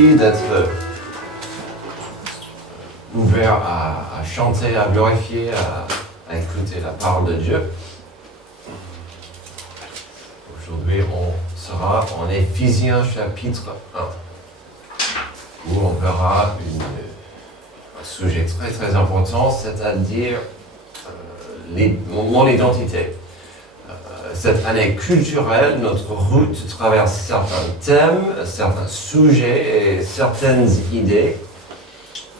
suffit d'être ouvert à chanter, à glorifier, à écouter la parole de Dieu. Aujourd'hui, on sera en Éphésiens chapitre 1, où on verra un sujet très très important, c'est-à-dire mon identité. Cette année culturelle, notre route traverse certains thèmes, certains sujets et certaines idées.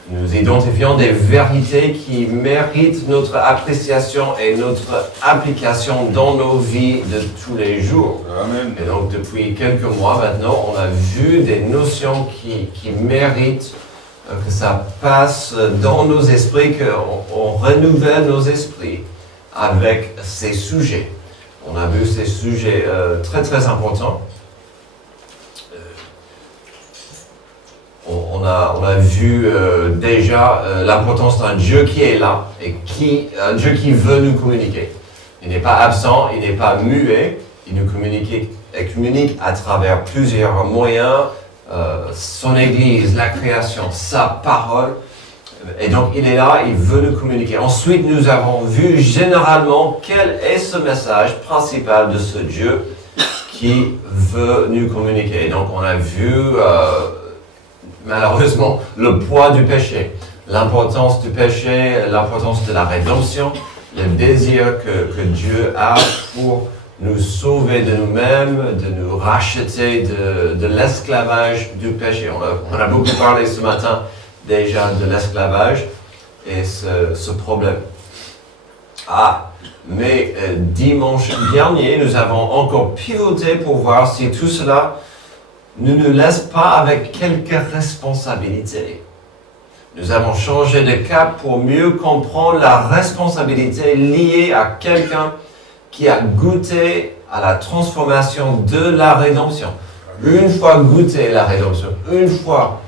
Nous identifions des vérités qui méritent notre appréciation et notre application dans nos vies de tous les jours. Amen. Et donc depuis quelques mois maintenant, on a vu des notions qui méritent que ça passe dans nos esprits, qu'on renouvelle nos esprits avec ces sujets. On a vu ces sujets très très importants. On a vu déjà l'importance d'un Dieu qui est là et un Dieu qui veut nous communiquer. Il n'est pas absent, il n'est pas muet, il nous communique à travers plusieurs moyens, son Église, la création, sa parole. Et donc il est là, il veut nous communiquer. Ensuite, nous avons vu généralement quel est ce message principal de ce Dieu qui veut nous communiquer. Et donc on a vu malheureusement le poids du péché, l'importance du péché, l'importance de la rédemption, le désir que Dieu a pour nous sauver de nous-mêmes, de nous racheter de l'esclavage du péché. On a beaucoup parlé ce matin déjà de l'esclavage et ce problème. Mais dimanche dernier, nous avons encore pivoté pour voir si tout cela ne nous laisse pas avec quelques responsabilités. Nous avons changé de cap pour mieux comprendre la responsabilité liée à quelqu'un qui a goûté à la transformation de la rédemption. Une fois goûté la rédemption, une fois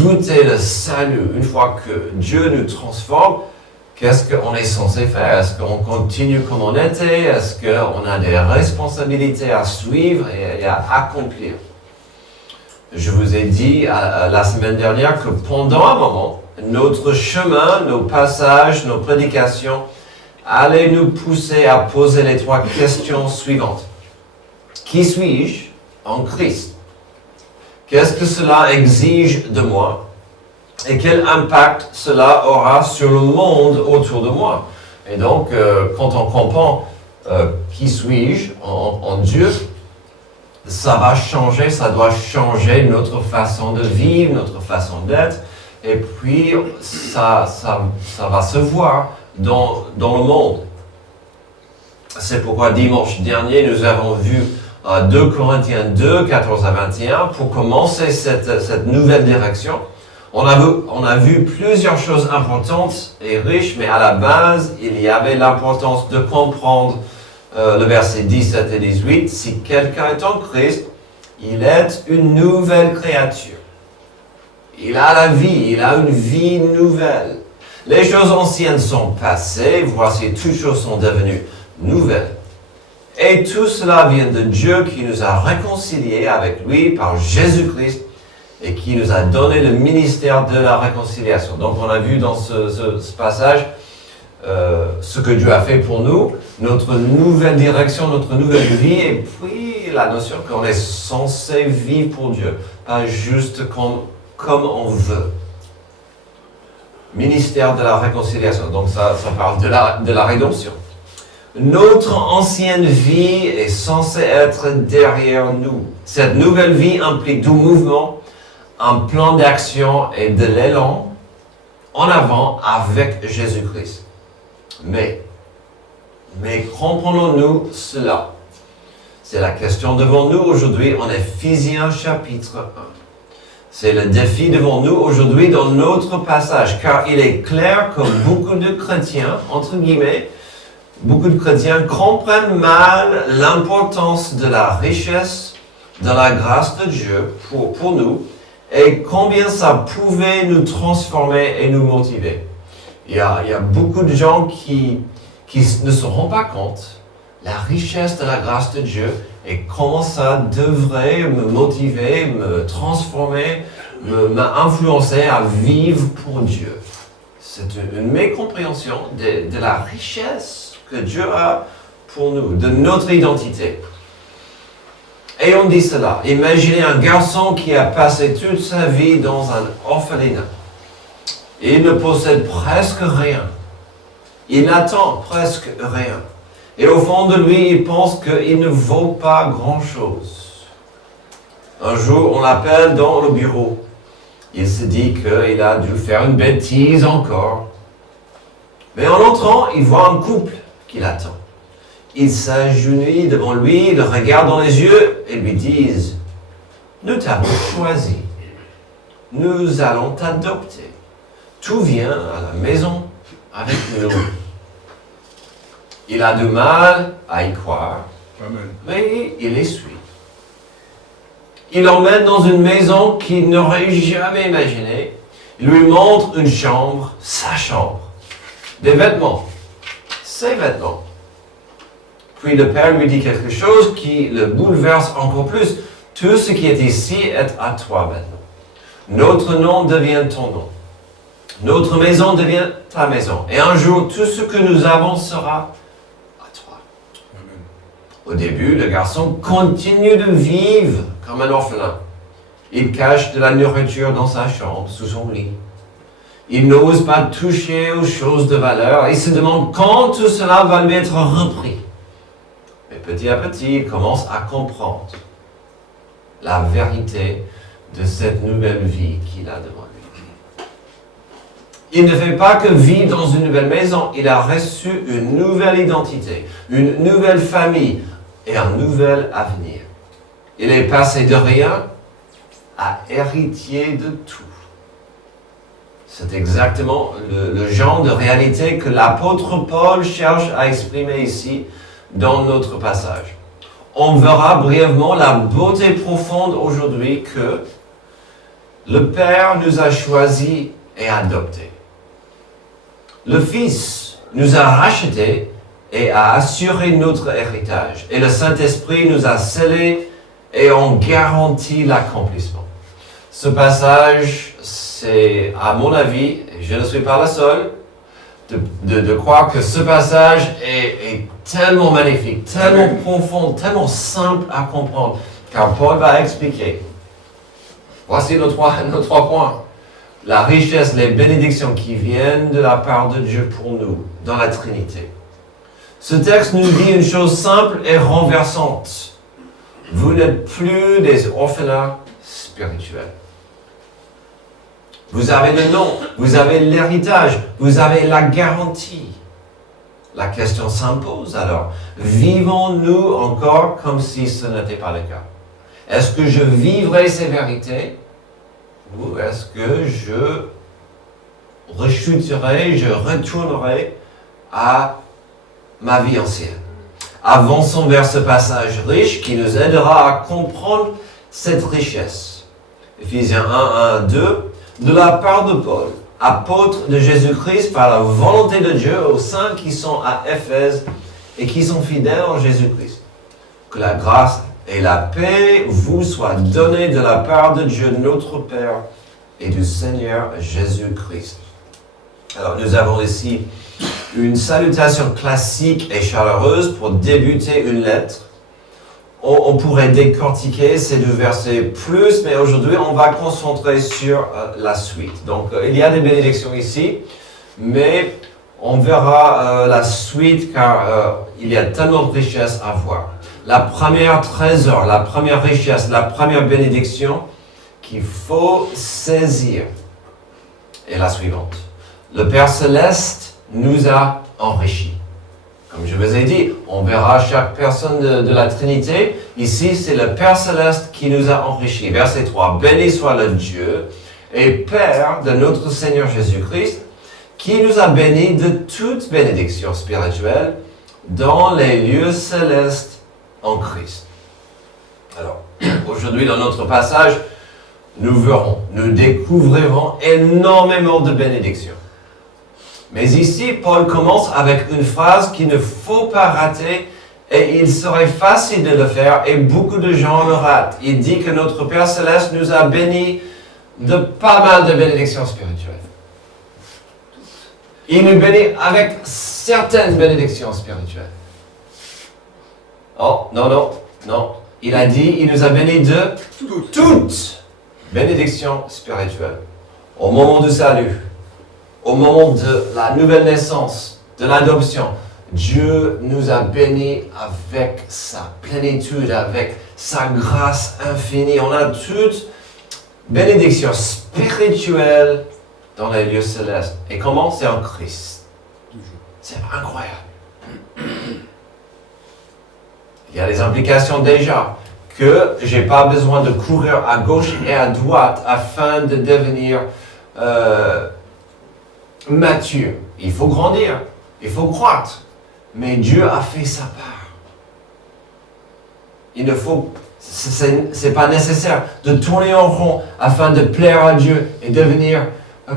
goûter le salut, une fois que Dieu nous transforme, qu'est-ce qu'on est censé faire? Est-ce qu'on continue comme on était? Est-ce qu'on a des responsabilités à suivre et à accomplir? Je vous ai dit la semaine dernière que pendant un moment, notre chemin, nos passages, nos prédications allaient nous pousser à poser les trois questions suivantes. Qui suis-je en Christ? Qu'est-ce que cela exige de moi? Et quel impact cela aura sur le monde autour de moi? Et donc, quand on comprend qui suis-je en Dieu, ça va changer, ça doit changer notre façon de vivre, notre façon d'être. Et puis, ça va se voir dans le monde. C'est pourquoi dimanche dernier, nous avons vu 2 Corinthiens 2, 14 à 21, pour commencer cette nouvelle direction. On a vu plusieurs choses importantes et riches, mais à la base, il y avait l'importance de comprendre le verset 17 et 18. Si quelqu'un est en Christ, il est une nouvelle créature. Il a la vie, il a une vie nouvelle. Les choses anciennes sont passées, voici toutes choses sont devenues nouvelles. Et tout cela vient de Dieu qui nous a réconciliés avec lui par Jésus-Christ et qui nous a donné le ministère de la réconciliation. Donc on a vu dans ce passage ce que Dieu a fait pour nous, notre nouvelle direction, notre nouvelle vie, et puis la notion qu'on est censé vivre pour Dieu, pas juste comme on veut. Ministère de la réconciliation, donc ça parle de la rédemption. Notre ancienne vie est censée être derrière nous. Cette nouvelle vie implique du mouvement, un plan d'action et de l'élan en avant avec Jésus-Christ. Mais comprenons-nous cela? C'est la question devant nous aujourd'hui en Éphésiens chapitre 1. C'est le défi devant nous aujourd'hui dans notre passage, car il est clair que beaucoup de chrétiens, entre guillemets, beaucoup de chrétiens comprennent mal l'importance de la richesse, de la grâce de Dieu pour nous et combien ça pouvait nous transformer et nous motiver. Il y a beaucoup de gens qui ne se rendent pas compte la richesse de la grâce de Dieu et comment ça devrait me motiver, me transformer, m'influencer à vivre pour Dieu. C'est une mécompréhension de la richesse que Dieu a pour nous, de notre identité. Et on dit cela. Imaginez un garçon qui a passé toute sa vie dans un orphelinat. Il ne possède presque rien. Il n'attend presque rien. Et au fond de lui, il pense qu'il ne vaut pas grand-chose. Un jour, on l'appelle dans le bureau. Il se dit qu'il a dû faire une bêtise encore. Mais en entrant, il voit un couple qui l'attend. Ils s'agenouillent devant lui, le regardent dans les yeux et lui disent « Nous t'avons choisi. Nous allons t'adopter. Tout vient à la maison avec nous. » Il a du mal à y croire, mais il les suit. Il l'emmène dans une maison qu'il n'aurait jamais imaginée. Il lui montre une chambre, sa chambre. Des vêtements, ses vêtements. Puis le père lui dit quelque chose qui le bouleverse encore plus. Tout ce qui est ici est à toi maintenant. Notre nom devient ton nom. Notre maison devient ta maison. Et un jour, tout ce que nous avons sera à toi. Amen. Au début, le garçon continue de vivre comme un orphelin. Il cache de la nourriture dans sa chambre, sous son lit. Il n'ose pas toucher aux choses de valeur. Il se demande quand tout cela va lui être repris. Mais petit à petit, il commence à comprendre la vérité de cette nouvelle vie qu'il a devant lui. Il ne fait pas que vivre dans une nouvelle maison, il a reçu une nouvelle identité, une nouvelle famille et un nouvel avenir. Il est passé de rien à héritier de tout. C'est exactement le genre de réalité que l'apôtre Paul cherche à exprimer ici dans notre passage. On verra brièvement la beauté profonde aujourd'hui que le Père nous a choisis et adoptés. Le Fils nous a rachetés et a assuré notre héritage. Et le Saint-Esprit nous a scellés et ont garanti l'accomplissement. Ce passage, c'est, à mon avis, et je ne suis pas la seule, de croire que ce passage est tellement magnifique, tellement profond, tellement simple à comprendre. Car Paul va expliquer. Voici nos trois points. La richesse, les bénédictions qui viennent de la part de Dieu pour nous, dans la Trinité. Ce texte nous dit une chose simple et renversante. Vous n'êtes plus des orphelins spirituels. Vous avez le nom, vous avez l'héritage, vous avez la garantie. La question s'impose alors. Vivons-nous encore comme si ce n'était pas le cas? Est-ce que je vivrai ces vérités? Ou est-ce que je rechuterai, je retournerai à ma vie ancienne? Avançons vers ce passage riche qui nous aidera à comprendre cette richesse. Éphésiens 1, 2. De la part de Paul, apôtre de Jésus-Christ par la volonté de Dieu aux saints qui sont à Éphèse et qui sont fidèles en Jésus-Christ. Que la grâce et la paix vous soient données de la part de Dieu notre Père et du Seigneur Jésus-Christ. Alors nous avons ici une salutation classique et chaleureuse pour débuter une lettre. On pourrait décortiquer ces deux versets plus, mais aujourd'hui, on va concentrer sur la suite. Donc, il y a des bénédictions ici, mais on verra la suite car il y a tellement de richesses à voir. La première trésor, la première richesse, la première bénédiction qu'il faut saisir est la suivante. Le Père Céleste nous a enrichis. Comme je vous ai dit, on verra chaque personne de la Trinité. Ici, c'est le Père Céleste qui nous a enrichis. Verset 3. Béni soit le Dieu et Père de notre Seigneur Jésus-Christ, qui nous a bénis de toute bénédiction spirituelle dans les lieux célestes en Christ. Alors, aujourd'hui, dans notre passage, nous découvrirons énormément de bénédictions. Mais ici, Paul commence avec une phrase qu'il ne faut pas rater Et il serait facile de le faire et beaucoup de gens le ratent. Il dit que notre Père Céleste nous a bénis de pas mal de bénédictions spirituelles. Il nous bénit avec certaines bénédictions spirituelles. Oh, non. Il a dit, il nous a bénis de toutes bénédictions spirituelles. Au moment du salut, au moment de la nouvelle naissance, de l'adoption, Dieu nous a bénis avec sa plénitude, avec sa grâce infinie. On a toutes bénédictions spirituelles dans les lieux célestes. Et comment? C'est en Christ. C'est incroyable. Il y a des implications déjà que je n'ai pas besoin de courir à gauche et à droite afin de devenir mature. Il faut grandir, il faut croître. Mais Dieu a fait sa part. C'est pas nécessaire de tourner en rond afin de plaire à Dieu et devenir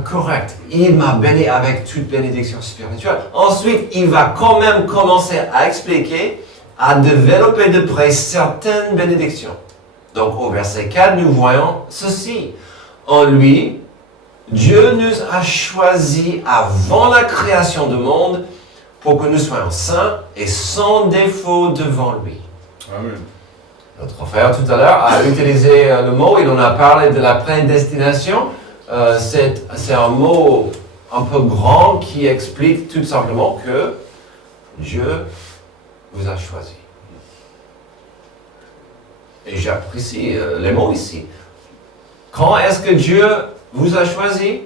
correct. Il m'a béni avec toute bénédiction spirituelle. Ensuite, il va quand même commencer à expliquer, à développer de près certaines bénédictions. Donc au verset 4, nous voyons ceci. En lui, Dieu nous a choisis avant la création du monde pour que nous soyons saints et sans défaut devant lui. Amen. Notre frère tout à l'heure a utilisé le mot, il en a parlé de la prédestination. C'est un mot un peu grand qui explique tout simplement que Dieu vous a choisi. Et j'apprécie les mots ici. Quand est-ce que Dieu vous a choisi?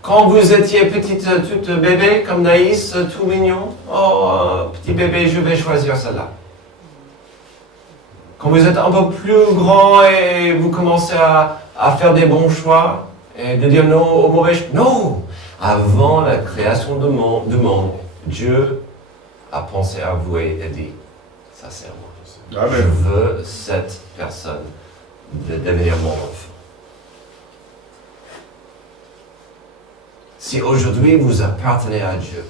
Quand vous étiez toute bébé, comme Naïs, tout mignon, oh, petit bébé, je vais choisir celle-là. Quand vous êtes un peu plus grand et vous commencez à faire des bons choix et de dire non au mauvais choix. Non! Avant la création du monde, Dieu a pensé à vous et a dit, ça c'est moi. Amen. Je veux cette personne de devenir mon enfant. Si aujourd'hui vous appartenez à Dieu,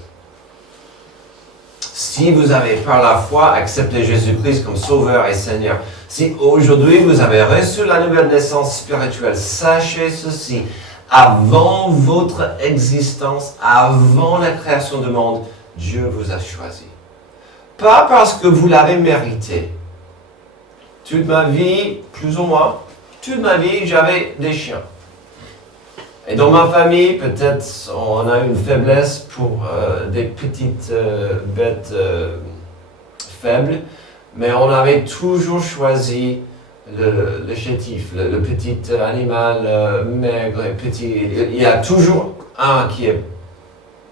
si vous avez par la foi accepté Jésus-Christ comme Sauveur et Seigneur, si aujourd'hui vous avez reçu la nouvelle naissance spirituelle, sachez ceci, avant votre existence, avant la création du monde, Dieu vous a choisi. Pas parce que vous l'avez mérité. Toute ma vie, plus ou moins, toute ma vie, j'avais des chiens. Et dans ma famille, peut-être on a une faiblesse pour des petites bêtes faibles, mais on avait toujours choisi le chétif, le petit animal maigre et petit. Il y a toujours un qui est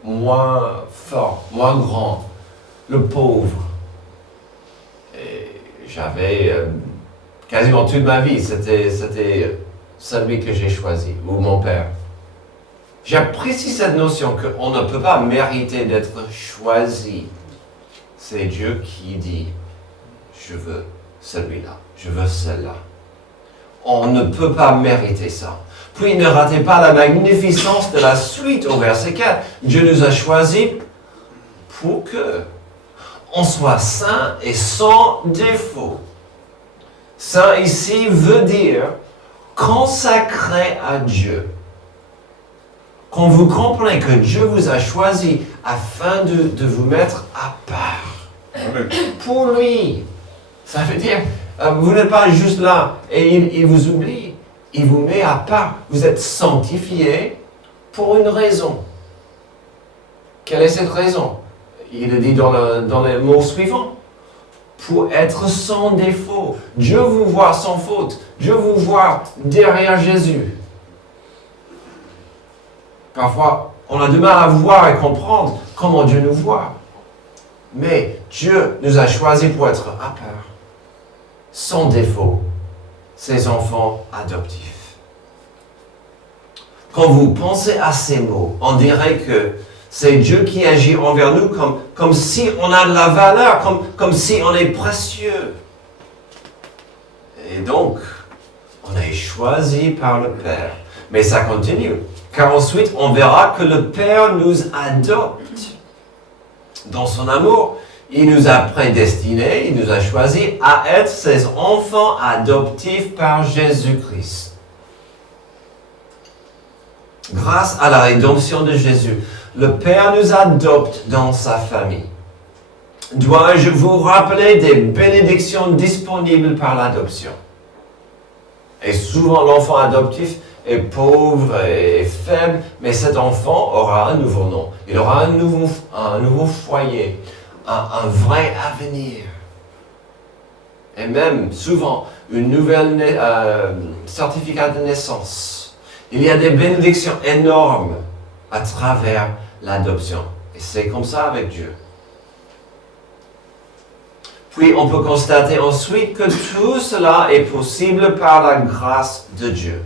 moins fort, moins grand, le pauvre. Et j'avais quasiment toute ma vie, c'était celui que j'ai choisi, ou mon père. J'apprécie cette notion qu'on ne peut pas mériter d'être choisi. C'est Dieu qui dit, je veux celui-là, je veux celle-là. On ne peut pas mériter ça. Puis ne ratez pas la magnificence de la suite au verset 4. Dieu nous a choisis pour que on soit saint et sans défaut. Saint ici veut dire consacré à Dieu. Quand vous comprenez que Dieu vous a choisi afin de vous mettre à part. Amen. Pour lui. Ça veut dire, vous n'êtes pas juste là et il vous oublie. Il vous met à part. Vous êtes sanctifié pour une raison. Quelle est cette raison? Il est dit dans les mots suivants. Pour être sans défaut. Dieu vous voit sans faute. Dieu vous voit derrière Jésus. Parfois, on a du mal à voir et comprendre comment Dieu nous voit. Mais Dieu nous a choisis pour être à part, sans défaut, ses enfants adoptifs. Quand vous pensez à ces mots, on dirait que c'est Dieu qui agit envers nous comme si on a de la valeur, comme si on est précieux. Et donc, on est choisi par le Père. Mais ça continue. Car ensuite, on verra que le Père nous adopte. Dans son amour, il nous a prédestinés, il nous a choisis à être ses enfants adoptifs par Jésus-Christ. Grâce à la rédemption de Jésus, le Père nous adopte dans sa famille. Dois-je vous rappeler des bénédictions disponibles par l'adoption? Et souvent, l'enfant adoptif est pauvre et faible, mais cet enfant aura un nouveau nom. Il aura un nouveau foyer, un vrai avenir. Et même, souvent, une nouvelle certificat de naissance. Il y a des bénédictions énormes à travers l'adoption. Et c'est comme ça avec Dieu. Puis on peut constater ensuite que tout cela est possible par la grâce de Dieu.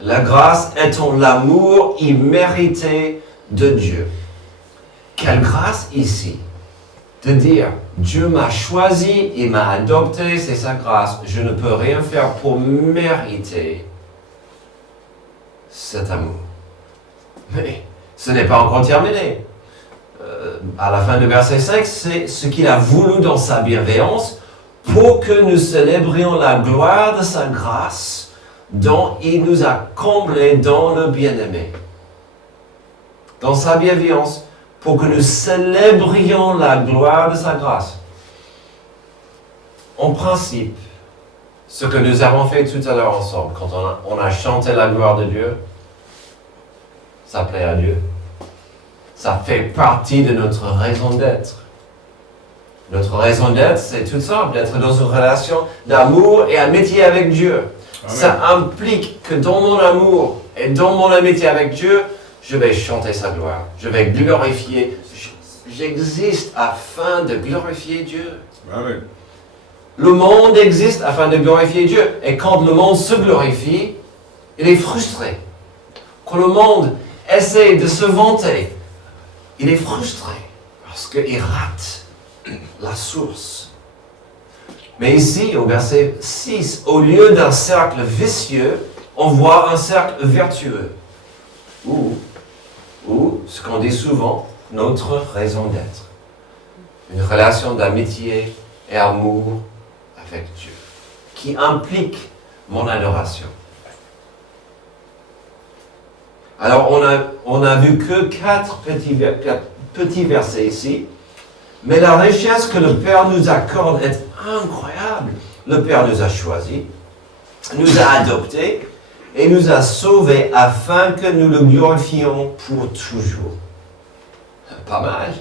La grâce étant l'amour immérité de Dieu. Quelle grâce ici de dire, Dieu m'a choisi, il m'a adopté, c'est sa grâce. Je ne peux rien faire pour mériter cet amour. Mais ce n'est pas encore terminé. À la fin du verset 5, c'est ce qu'il a voulu dans sa bienveillance pour que nous célébrions la gloire de sa grâce dont il nous a comblés dans le bien-aimé. Dans sa bienveillance, pour que nous célébrions la gloire de sa grâce. En principe, ce que nous avons fait tout à l'heure ensemble, quand on a chanté la gloire de Dieu, ça plaît à Dieu. Ça fait partie de notre raison d'être. Notre raison d'être, c'est tout simple, d'être dans une relation d'amour et amitié avec Dieu. Amen. Ça implique que dans mon amour et dans mon amitié avec Dieu, je vais chanter sa gloire. Je vais glorifier. J'existe afin de glorifier Dieu. Amen. Le monde existe afin de glorifier Dieu. Et quand le monde se glorifie, il est frustré. Quand le monde essaie de se vanter, il est frustré parce qu'il rate la source. Mais ici, au verset 6, au lieu d'un cercle vicieux, on voit un cercle vertueux. Ou ce qu'on dit souvent, notre raison d'être. Une relation d'amitié et amour avec Dieu, qui implique mon adoration. Alors, on a vu que 4 petits versets ici, mais la richesse que le Père nous accorde est incroyable. Le Père nous a choisis, nous a adoptés et nous a sauvés afin que nous le glorifions pour toujours. Pas mal.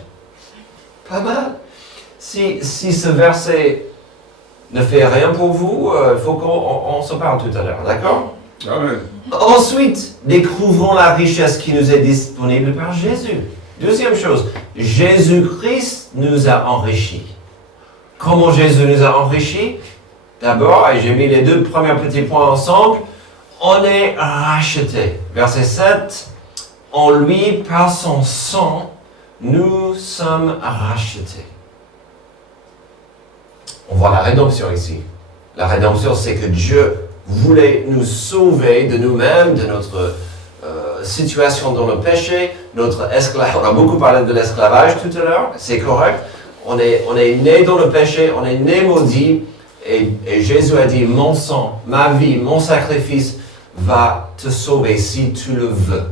Pas mal. Si ce verset ne fait rien pour vous, il faut qu'on se parle tout à l'heure, d'accord? Amen. Ensuite, découvrons la richesse qui nous est disponible par Jésus. Deuxième chose, Jésus-Christ nous a enrichis. Comment Jésus nous a enrichis? D'abord, et j'ai mis les 2 premiers petits points ensemble, on est rachetés. Verset 7, en lui, par son sang, nous sommes rachetés. On voit la rédemption ici. La rédemption, c'est que Dieu voulait nous sauver de nous-mêmes, de notre situation dans le péché, notre esclavage. On a beaucoup parlé de l'esclavage tout à l'heure, c'est correct. On est né dans le péché, on est né maudit, et Jésus a dit, mon sang, ma vie, mon sacrifice va te sauver si tu le veux.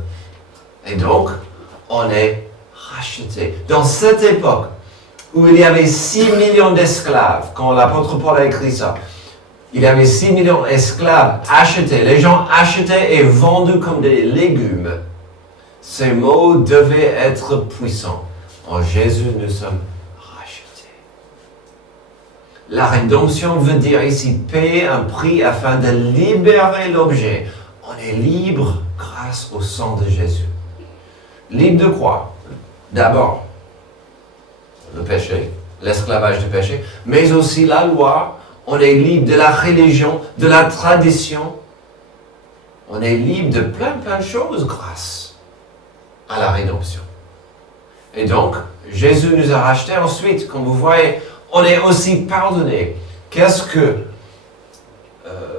Et donc, on est racheté. Dans cette époque où il y avait 6 millions d'esclaves, quand l'apôtre Paul a écrit ça, il y avait 6 millions d'esclaves achetés. Les gens achetaient et vendus comme des légumes. Ces mots devaient être puissants. En Jésus, nous sommes rachetés. La rédemption veut dire ici payer un prix afin de libérer l'objet. On est libre grâce au sang de Jésus. Libre de quoi? D'abord, le péché, l'esclavage du péché, mais aussi la loi. On est libre de la religion, de la tradition. On est libre de plein de choses grâce à la rédemption. Et donc, Jésus nous a rachetés. Ensuite, comme vous voyez, on est aussi pardonné. Qu'est-ce que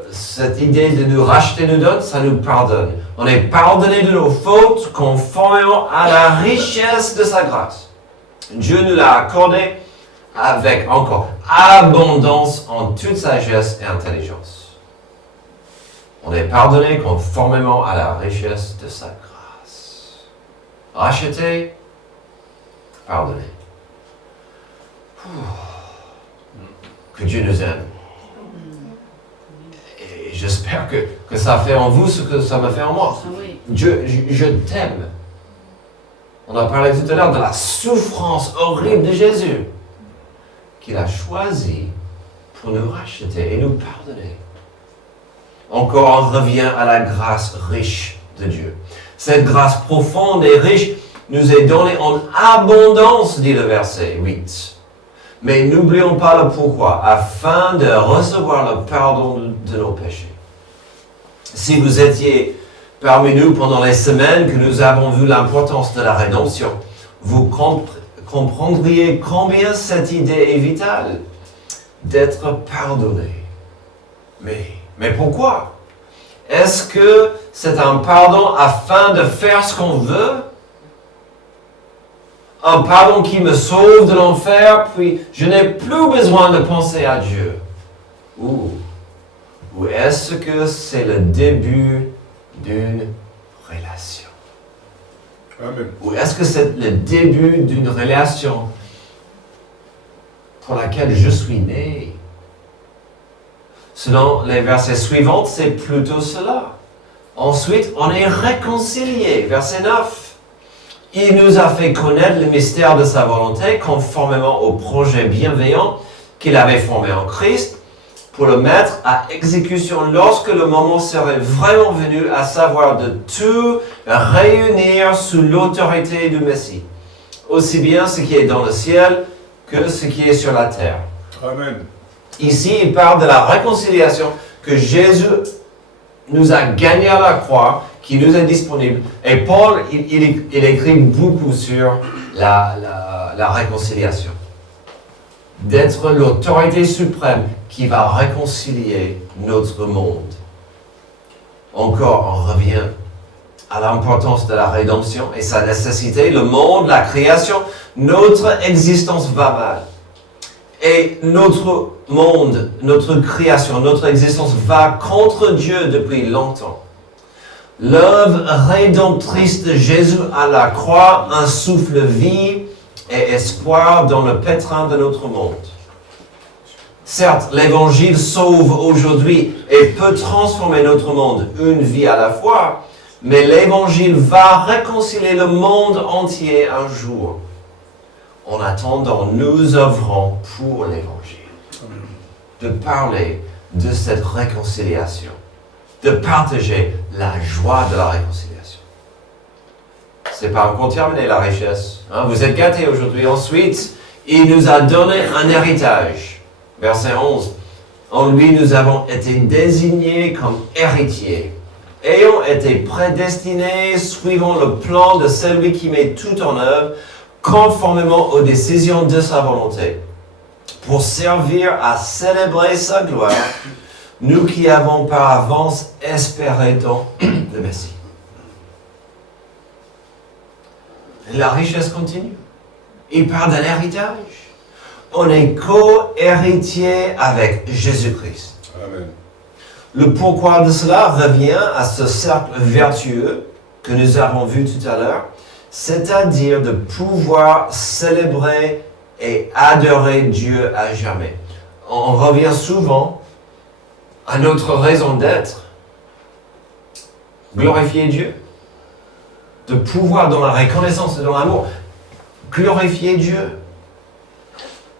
cette idée de nous racheter nous donne? Ça nous pardonne. On est pardonné de nos fautes conformément à la richesse de sa grâce. Dieu nous l'a accordé avec encore abondance en toute sagesse et intelligence. On est pardonné conformément à la richesse de sa grâce. Racheté, pardonné. Que Dieu nous aime. Et j'espère que ça fait en vous ce que ça m'a fait en moi. Dieu, je t'aime. On a parlé tout à l'heure de la souffrance horrible de Jésus, qu'il a choisi pour nous racheter et nous pardonner. Encore, on revient à la grâce riche de Dieu. Cette grâce profonde et riche nous est donnée en abondance, dit le verset 8. Mais n'oublions pas le pourquoi, afin de recevoir le pardon de nos péchés. Si vous étiez parmi nous pendant les semaines que nous avons vu l'importance de la rédemption, vous comprendriez combien cette idée est vitale d'être pardonné. Mais pourquoi? Est-ce que c'est un pardon afin de faire ce qu'on veut? Un pardon qui me sauve de l'enfer, puis je n'ai plus besoin de penser à Dieu? Ou est-ce que c'est le début d'une relation? Amen. Ou est-ce que c'est le début d'une relation pour laquelle je suis né? Selon les versets suivants, c'est plutôt cela. Ensuite, on est réconcilié. Verset 9. Il nous a fait connaître le mystère de sa volonté conformément au projet bienveillant qu'il avait formé en Christ pour le mettre à exécution lorsque le moment serait vraiment venu, à savoir de tout réunir sous l'autorité du Messie, aussi bien ce qui est dans le ciel que ce qui est sur la terre. Amen. Ici, il parle de la réconciliation que Jésus nous a gagnée à la croix, qui nous est disponible. Et Paul, il écrit beaucoup sur la réconciliation. D'être l'autorité suprême qui va réconcilier notre monde. Encore, on revient à l'importance de la rédemption et sa nécessité. Le monde, la création, notre existence va mal. Et notre monde, notre création, notre existence va contre Dieu depuis longtemps. L'œuvre rédemptrice de Jésus à la croix insuffle vie et espoir dans le pétrin de notre monde. Certes, l'Évangile sauve aujourd'hui et peut transformer notre monde une vie à la fois, mais l'Évangile va réconcilier le monde entier un jour. En attendant, nous œuvrons pour l'Évangile. De parler de cette réconciliation. De partager la joie de la réconciliation. C'est pas encore terminé la richesse. Vous êtes gâtés aujourd'hui. Ensuite, il nous a donné un héritage. Verset 11. En lui, nous avons été désignés comme héritiers, ayant été prédestinés suivant le plan de celui qui met tout en œuvre, conformément aux décisions de sa volonté, pour servir à célébrer sa gloire, nous qui avons par avance espéré dans le Messie. La richesse continue. Il parle d'un héritage. On est co-héritier avec Jésus-Christ. Amen. Le pourquoi de cela revient à ce cercle vertueux que nous avons vu tout à l'heure, c'est-à-dire de pouvoir célébrer et adorer Dieu à jamais. On revient souvent à notre raison d'être. Glorifier Dieu. De pouvoir, dans la reconnaissance et dans l'amour, glorifier Dieu.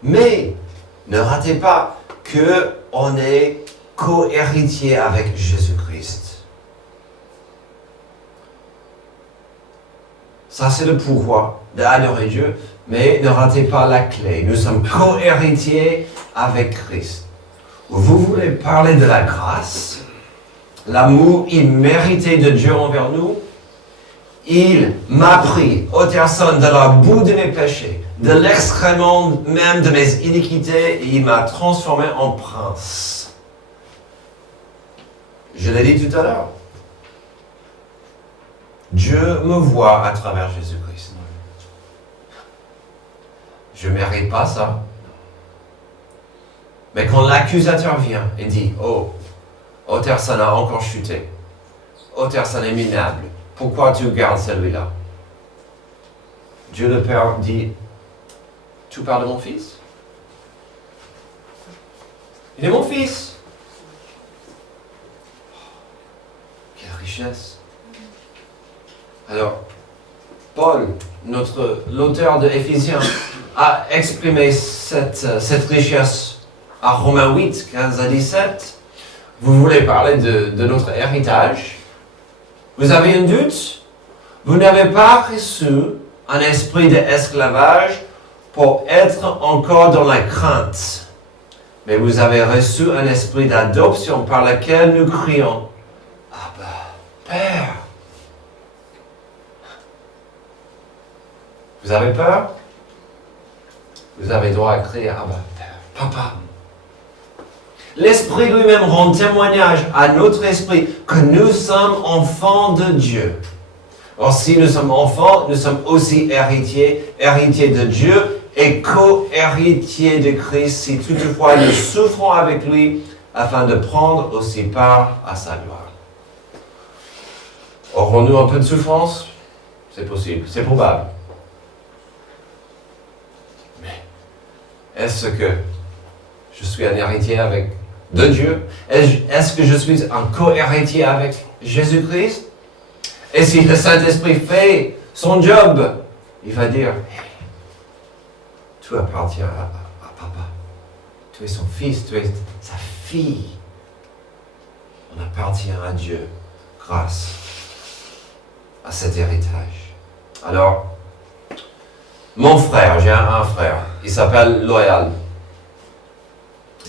Mais ne ratez pas qu'on est co-héritier avec Jésus-Christ. Ça, c'est le pouvoir d'adorer Dieu, mais ne ratez pas la clé. Nous sommes co-héritiers avec Christ. Vous voulez parler de la grâce, l'amour immérité de Dieu envers nous? Il m'a pris, ô personne, de la boue de mes péchés, de l'excrément même de mes iniquités, et il m'a transformé en prince. Je l'ai dit tout à l'heure. Dieu me voit à travers Jésus-Christ. Je ne mérite pas ça. Mais quand l'accusateur vient et dit, oh, personne a encore chuté. Oh, personne est minable. Pourquoi tu gardes celui-là? Dieu le Père dit, tu parles de mon fils? Il est mon fils. Quelle richesse. Alors, Paul, l'auteur de Éphésiens, a exprimé cette richesse à Romains 8, 15 à 17. Vous voulez parler de notre héritage? Vous avez un doute? Vous n'avez pas reçu un esprit d'esclavage pour être encore dans la crainte. Mais vous avez reçu un esprit d'adoption par lequel nous crions « Abba, Père ». Vous avez peur? Vous avez droit à crier « Abba, Père, Papa ». L'Esprit lui-même rend témoignage à notre esprit que nous sommes enfants de Dieu. Or, si nous sommes enfants, nous sommes aussi héritiers de Dieu et co-héritiers de Christ si toutefois nous souffrons avec lui afin de prendre aussi part à sa gloire. Aurons-nous un peu de souffrance? C'est possible, c'est probable. Mais est-ce que je suis un héritier de Dieu? Est-ce que je suis un co-héritier avec Jésus-Christ? Et si le Saint-Esprit fait son job, il va dire, hey, tu appartiens à Papa. Tu es son fils, tu es sa fille. On appartient à Dieu grâce à cet héritage. Alors, mon frère, j'ai un frère, il s'appelle Loyal.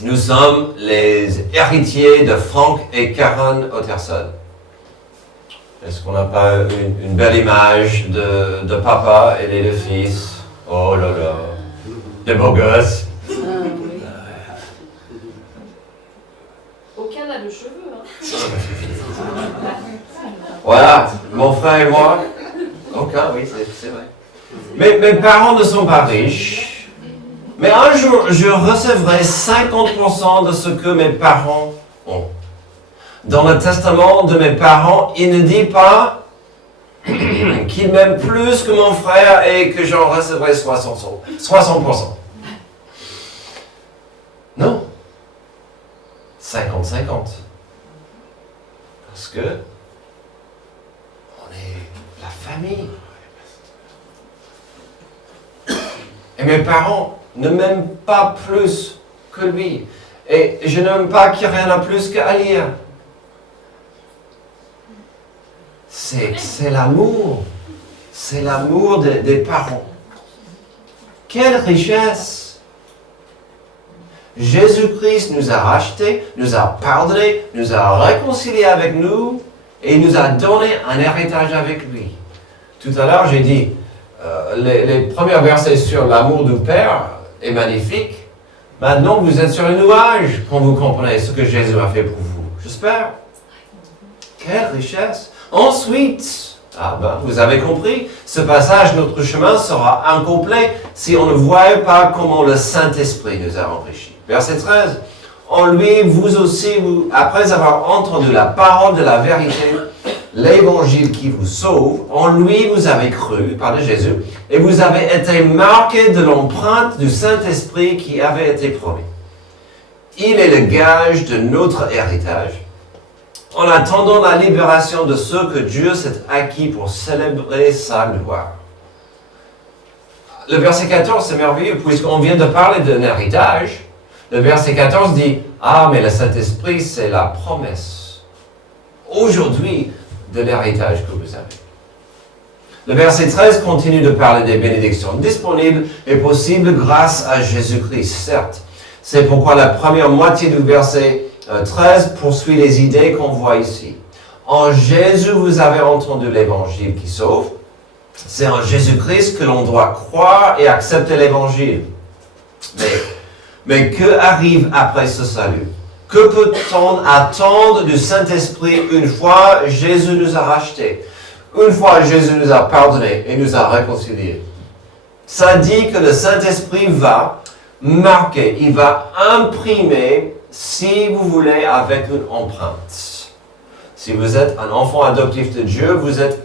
Nous sommes les héritiers de Frank et Karen Otterson. Est-ce qu'on n'a pas une belle image de papa et les deux fils? Oh là là, des beaux gosses. Aucun n'a de cheveux, hein. Voilà, mon frère et moi. Aucun, oui, c'est vrai. Mes parents ne sont pas riches. Mais un jour, je recevrai 50% de ce que mes parents ont. Dans le testament de mes parents, il ne dit pas qu'il m'aime plus que mon frère et que j'en recevrai 60%. Non. 50-50. Parce que on est la famille. Et mes parents ne m'aiment pas plus que lui. Et je n'aime pas Kyriana plus qu'Alia. C'est l'amour. C'est l'amour des parents. Quelle richesse! Jésus-Christ nous a rachetés, nous a pardonnés, nous a réconciliés avec nous et nous a donné un héritage avec lui. Tout à l'heure, j'ai dit, les premiers versets sur l'amour du Père est magnifique. Maintenant, vous êtes sur le nuage quand vous comprenez ce que Jésus a fait pour vous. J'espère. Quelle richesse! Ensuite, vous avez compris, ce passage, notre chemin sera incomplet si on ne voit pas comment le Saint-Esprit nous a enrichis. Verset 13. En lui, vous aussi, après avoir entendu la parole de la vérité, l'évangile qui vous sauve, en lui vous avez cru, par Jésus, et vous avez été marqués de l'empreinte du Saint-Esprit qui avait été promis. Il est le gage de notre héritage, en attendant la libération de ceux que Dieu s'est acquis pour célébrer sa gloire. Le verset 14, c'est merveilleux, puisqu'on vient de parler d'un héritage. Le verset 14 dit, « Ah, mais le Saint-Esprit, c'est la promesse. Aujourd'hui, de l'héritage que vous avez. » Le verset 13 continue de parler des bénédictions disponibles et possibles grâce à Jésus-Christ, certes. C'est pourquoi la première moitié du verset 13 poursuit les idées qu'on voit ici. En Jésus, vous avez entendu l'évangile qui sauve. C'est en Jésus-Christ que l'on doit croire et accepter l'évangile. Mais que arrive après ce salut? Que peut-on attendre du Saint-Esprit une fois Jésus nous a rachetés? Une fois Jésus nous a pardonnés et nous a réconciliés? Ça dit que le Saint-Esprit va marquer, il va imprimer, si vous voulez, avec une empreinte. Si vous êtes un enfant adoptif de Dieu, vous êtes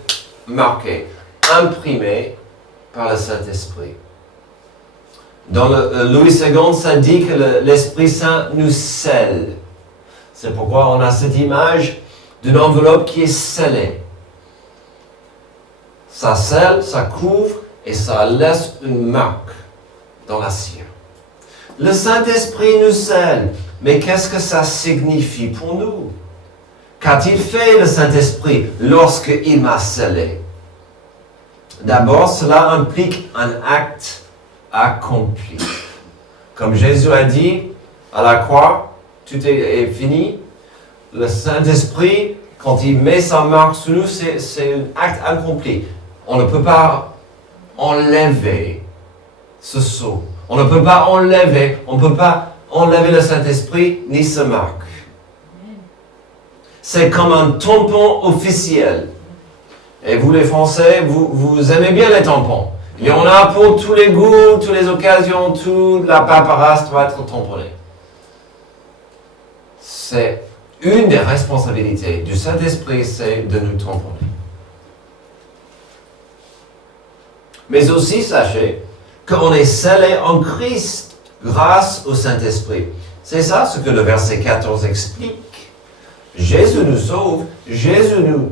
marqué, imprimé par le Saint-Esprit. Dans le Louis II, ça dit que l'Esprit Saint nous scelle. C'est pourquoi on a cette image d'une enveloppe qui est scellée. Ça scelle, ça couvre et ça laisse une marque dans la cire. Le Saint-Esprit nous scelle. Mais qu'est-ce que ça signifie pour nous? Qu'a-t-il fait le Saint-Esprit lorsqu'il m'a scellé? D'abord, cela implique un acte accompli. Comme Jésus a dit à la croix, tout est fini. Le Saint-Esprit, quand il met sa marque sur nous, c'est un acte accompli. On ne peut pas enlever ce sceau. On ne peut pas enlever le Saint-Esprit ni sa marque. C'est comme un tampon officiel. Et vous les Français, vous aimez bien les tampons. Il y en a pour tous les goûts, toutes les occasions, toute la paperasse doit être tamponnée. C'est une des responsabilités du Saint-Esprit, c'est de nous tamponner. Mais aussi, sachez qu'on est scellé en Christ grâce au Saint-Esprit. C'est ça ce que le verset 14 explique. Jésus nous sauve, Jésus nous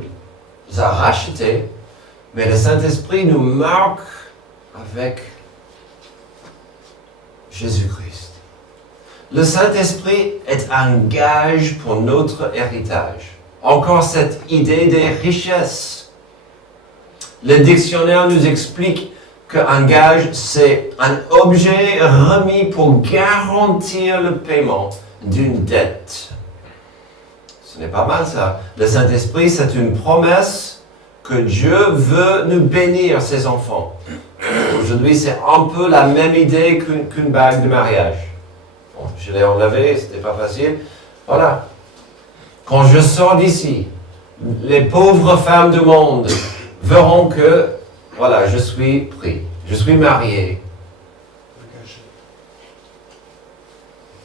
a rachetés, mais le Saint-Esprit nous marque avec Jésus-Christ. Le Saint-Esprit est un gage pour notre héritage. Encore cette idée des richesses. Le dictionnaire nous explique qu'un gage, c'est un objet remis pour garantir le paiement d'une dette. Ce n'est pas mal ça. Le Saint-Esprit, c'est une promesse que Dieu veut nous bénir, ses enfants. Aujourd'hui, c'est un peu la même idée qu'une bague de mariage. Bon, je l'ai enlevé, c'était pas facile. Voilà. Quand je sors d'ici, les pauvres femmes du monde verront que, voilà, je suis pris, je suis marié.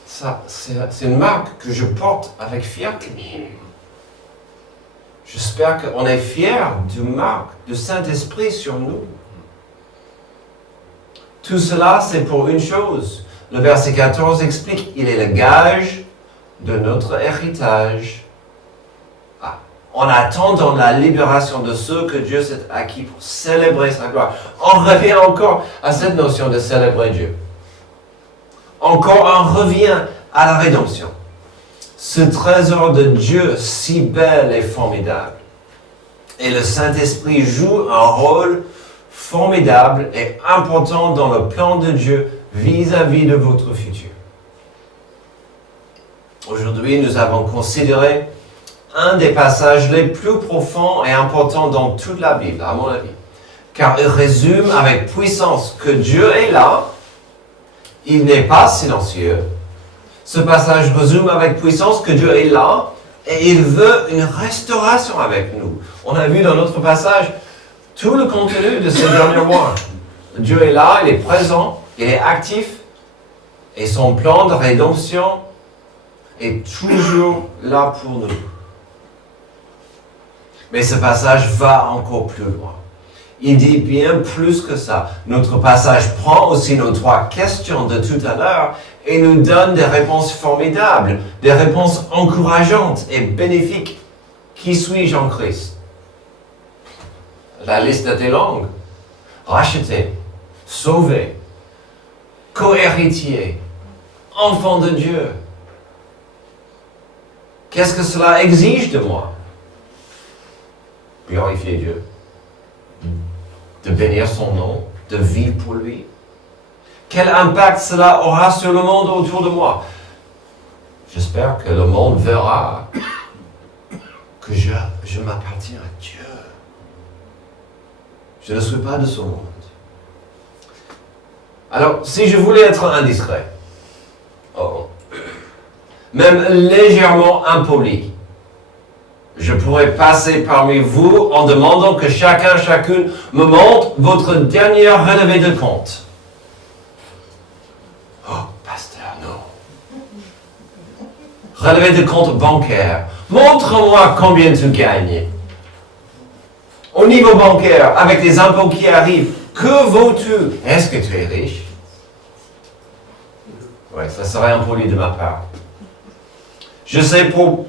Ça, c'est une marque que je porte avec fierté. J'espère qu'on est fiers d'une marque du Saint-Esprit sur nous. Tout cela, c'est pour une chose. Le verset 14 explique, il est le gage de notre héritage. En attendant la libération de ceux que Dieu s'est acquis pour célébrer sa gloire. On revient encore à cette notion de célébrer Dieu. Encore on revient à la rédemption. Ce trésor de Dieu si bel et formidable. Et le Saint-Esprit joue un rôle formidable et important dans le plan de Dieu vis-à-vis de votre futur. Aujourd'hui, nous avons considéré un des passages les plus profonds et importants dans toute la Bible, à mon avis. Car il résume avec puissance que Dieu est là, il n'est pas silencieux. Ce passage résume avec puissance que Dieu est là et il veut une restauration avec nous. On a vu dans notre passage tout le contenu de ces derniers mois. Dieu est là, il est présent, il est actif et son plan de rédemption est toujours là pour nous. Mais ce passage va encore plus loin. Il dit bien plus que ça. Notre passage prend aussi nos trois questions de tout à l'heure et nous donne des réponses formidables, des réponses encourageantes et bénéfiques. Qui suis-je en Christ? La liste était longue. Racheté, sauvé, co-héritier, enfant de Dieu. Qu'est-ce que cela exige de moi? Glorifier Dieu, de bénir son nom, de vivre pour lui. Quel impact cela aura sur le monde autour de moi? J'espère que le monde verra que je m'appartiens à Dieu. Je ne suis pas de ce monde. Alors, si je voulais être indiscret, même légèrement impoli, Je pourrais passer parmi vous en demandant que chacune me montre votre dernière relevée de compte. Oh, pasteur, non. Relevée de compte bancaire. Montre-moi combien tu gagnes. Au niveau bancaire, avec les impôts qui arrivent, que vaux-tu? Est-ce que tu es riche? Oui, ça serait impoli de ma part. Je sais pour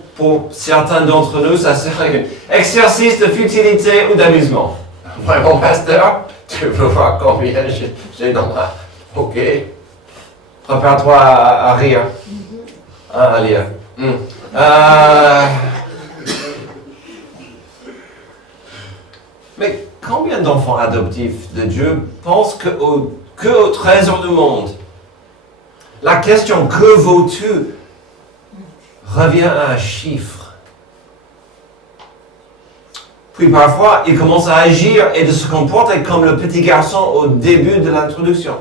certains d'entre nous, ça serait un exercice de futilité ou d'amusement. Vraiment, pasteur, tu veux voir combien j'ai dans ma... Ok. Prépare-toi à rire. À lire. Mais combien d'enfants adoptifs de Dieu pensent qu'au trésor du monde? La question « que vaux-tu » revient à un chiffre. Puis parfois, il commence à agir et de se comporter comme le petit garçon au début de l'introduction.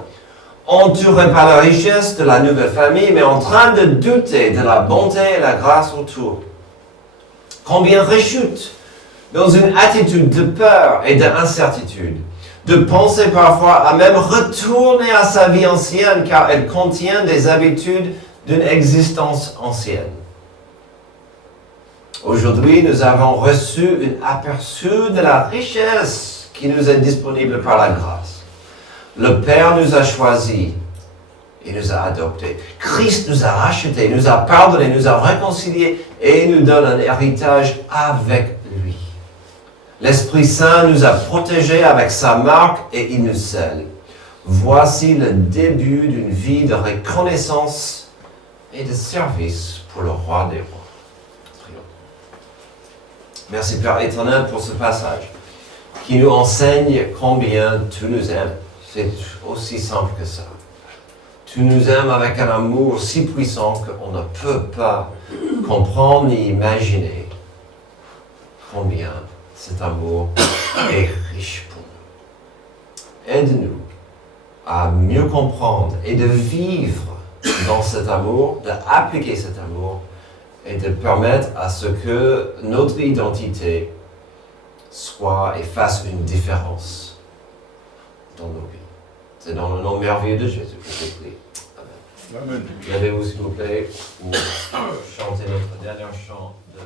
Entouré par la richesse de la nouvelle famille, mais en train de douter de la bonté et la grâce autour. Combien rechute dans une attitude de peur et d'incertitude, de penser parfois à même retourner à sa vie ancienne car elle contient des habitudes d'une existence ancienne. Aujourd'hui, nous avons reçu un aperçu de la richesse qui nous est disponible par la grâce. Le Père nous a choisis et nous a adoptés. Christ nous a rachetés, nous a pardonnés, nous a réconciliés et nous donne un héritage avec lui. L'Esprit Saint nous a protégés avec sa marque et il nous scelle. Voici le début d'une vie de reconnaissance et de service pour le Roi des Rois. Merci Père éternel pour ce passage qui nous enseigne combien tu nous aimes. C'est aussi simple que ça. Tu nous aimes avec un amour si puissant qu'on ne peut pas comprendre ni imaginer combien cet amour est riche pour nous. Aide-nous à mieux comprendre et de vivre dans cet amour, d'appliquer cet amour et de permettre à ce que notre identité soit et fasse une différence dans nos vies. C'est dans le nom merveilleux de Jésus que je prie. Amen. Amen. Levez-vous s'il vous plaît pour chanter notre dernier chant de